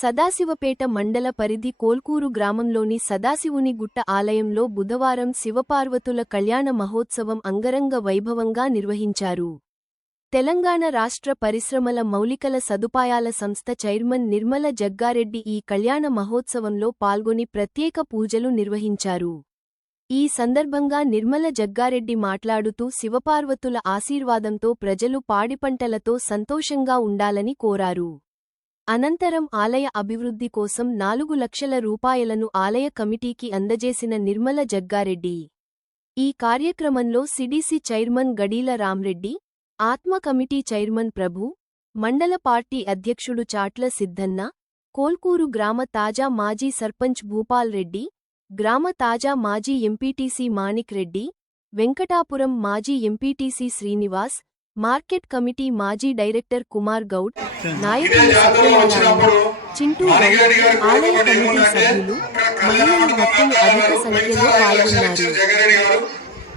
సదాశివపేట మండల పరిధి కోల్కూరు గ్రామంలోని సదాశివుని గుట్ట ఆలయంలో బుధవారం శివపార్వతుల కళ్యాణ మహోత్సవం అంగరంగ వైభవంగా నిర్వహించారు. తెలంగాణ రాష్ట్ర పరిశ్రమల మౌలికల సదుపాయాల సంస్థ చైర్మన్ నిర్మల జగ్గారెడ్డి ఈ కళ్యాణ మహోత్సవంలో పాల్గొని ప్రత్యేక పూజలు నిర్వహించారు. ఈ సందర్భంగా నిర్మల జగ్గారెడ్డి మాట్లాడుతూ శివపార్వతుల ఆశీర్వాదంతో ప్రజలు పాడిపంటలతో సంతోషంగా ఉండాలని కోరారు. అనంతరం ఆలయ అభివృద్ధి కోసం నాలుగు లక్షల రూపాయలను ఆలయ కమిటీకి అందజేసిన నిర్మల జగ్గారెడ్డి. ఈ కార్యక్రమంలో సిడిసి చైర్మన్ గడీల రామ్రెడ్డి ఆత్మ కమిటీ చైర్మన్ ప్రభు మండల పార్టీ అధ్యక్షుడు చాట్ల సిద్ధన్న కోల్కూరు గ్రామ తాజా మాజీ సర్పంచ్ భూపాల్ రెడ్డి గ్రామ తాజా మాజీ ఎంపీటీసీ మాణిక్ రెడ్డి వెంకటాపురం మాజీ ఎంపీటీసీ శ్రీనివాస్ మార్కెట్ కమిటీ మాజీ డైరెక్టర్ కుమార్ గౌడ్ నాయకులు సత్యనారాయణ చింటూ గౌడ్ ఆలయ కమిటీ సభ్యులు మహిళలు భక్తులు అధిక సంఖ్యలో పాల్గొన్నారు. జగరెడ్డి గారు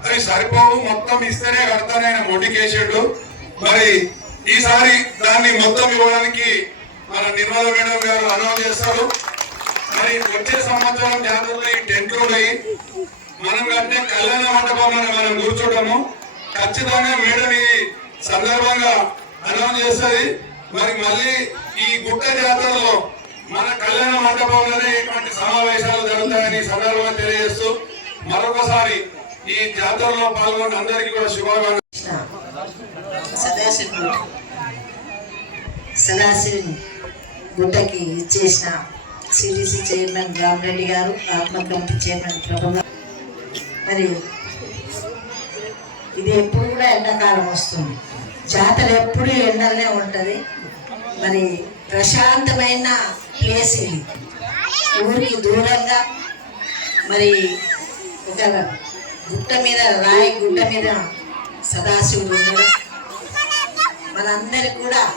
అవి సరిపోవు మొత్తం ఇస్తేనే మరి ఈసారి దాన్ని మొత్తం ఇవ్వడానికి మన నిర్మల మేడం గారు అనౌన్స్ చేస్తారు. మరి వచ్చే సంవత్సరం జాతరలో ఈ టెంట్లు ఉన్నాయి. మనం కట్టే కళ్యాణ మండపం మనం కూర్చోటము. ఖచ్చితంగా మేడం ఈ సందర్భంగా అనౌన్స్ చేస్తుంది మరి మళ్ళీ ఈ గుట్ట జాతరలో మన కళ్యాణ మండపంలోనే ఇటువంటి సమావేశాలు జరుగుతాయని సందర్భంగా తెలియజేస్తూ మరొకసారి ఈ జాతరలో పాల్గొన్న అందరికీ కూడా శుభాకాంక్షలు. సదాశివుడు సదాశివుని గుట్టకి ఇచ్చేసిన సిడిసి చైర్మన్ రామరెడ్డి గారు ఆత్మ కమిటీ చైర్మన్ ప్రభు మరి ఇది ఎప్పుడు కూడా ఎండాకాలం వస్తుంది. జాతర ఎప్పుడు ఎండలనే ఉంటుంది. మరి ప్రశాంతమైన ప్లేస్ ఇది. ఊరికి దూరంగా మరి ఒక గుట్ట మీద రాయి గుట్ట మీద సదాశివుడు ఉండడం మనందరికి కూడా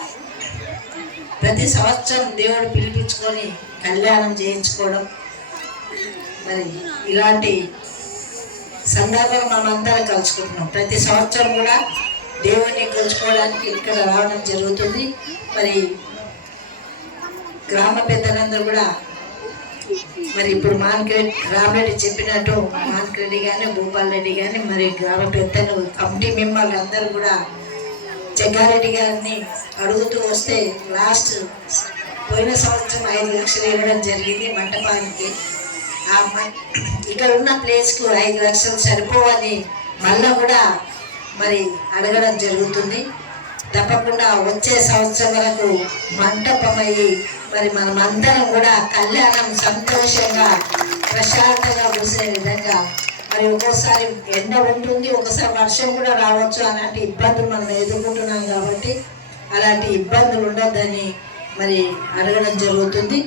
ప్రతి సంవత్సరం దేవుడు పిలిపించుకొని కళ్యాణం చేయించుకోవడం. మరి ఇలాంటి సందర్భం మనమందరం కలుసుకుంటున్నాం. ప్రతి సంవత్సరం కూడా దేవుణ్ణి కలుసుకోవడానికి ఇక్కడ రావడం జరుగుతుంది. మరి గ్రామ పెద్దలందరూ కూడా మరి ఇప్పుడు మాన్కెరెడ్డి రామరెడ్డి చెప్పినట్టు మాన్కెరెడ్డి కానీ భూపాల్ రెడ్డి కానీ మరి గ్రామ పెద్దలు కమిటీ మెంబర్లు అందరూ కూడా జగ్గారెడ్డి గారిని అడుగుతూ వస్తే లాస్ట్ పోయిన సంవత్సరం ఐదు లక్షలు ఇవ్వడం జరిగింది మంటపానికి ఇక్కడ ఉన్న ప్లేస్కు ఐదు లక్షలు సరిపోవని మళ్ళీ కూడా మరి అడగడం జరుగుతుంది. తప్పకుండా వచ్చే సంవత్సరం వరకు మంటపం అయ్యి మరి మనమందరం కూడా కళ్యాణం సంతోషంగా ప్రశాంతంగా కూసే విధంగా మరి ఒక్కోసారి ఎండ ఉంటుంది ఒకసారి వర్షం కూడా రావచ్చు అలాంటి ఇబ్బందులు మనం ఎదుర్కొంటున్నాం కాబట్టి అలాంటి ఇబ్బందులు ఉండొద్దని మరి అడగడం జరుగుతుంది.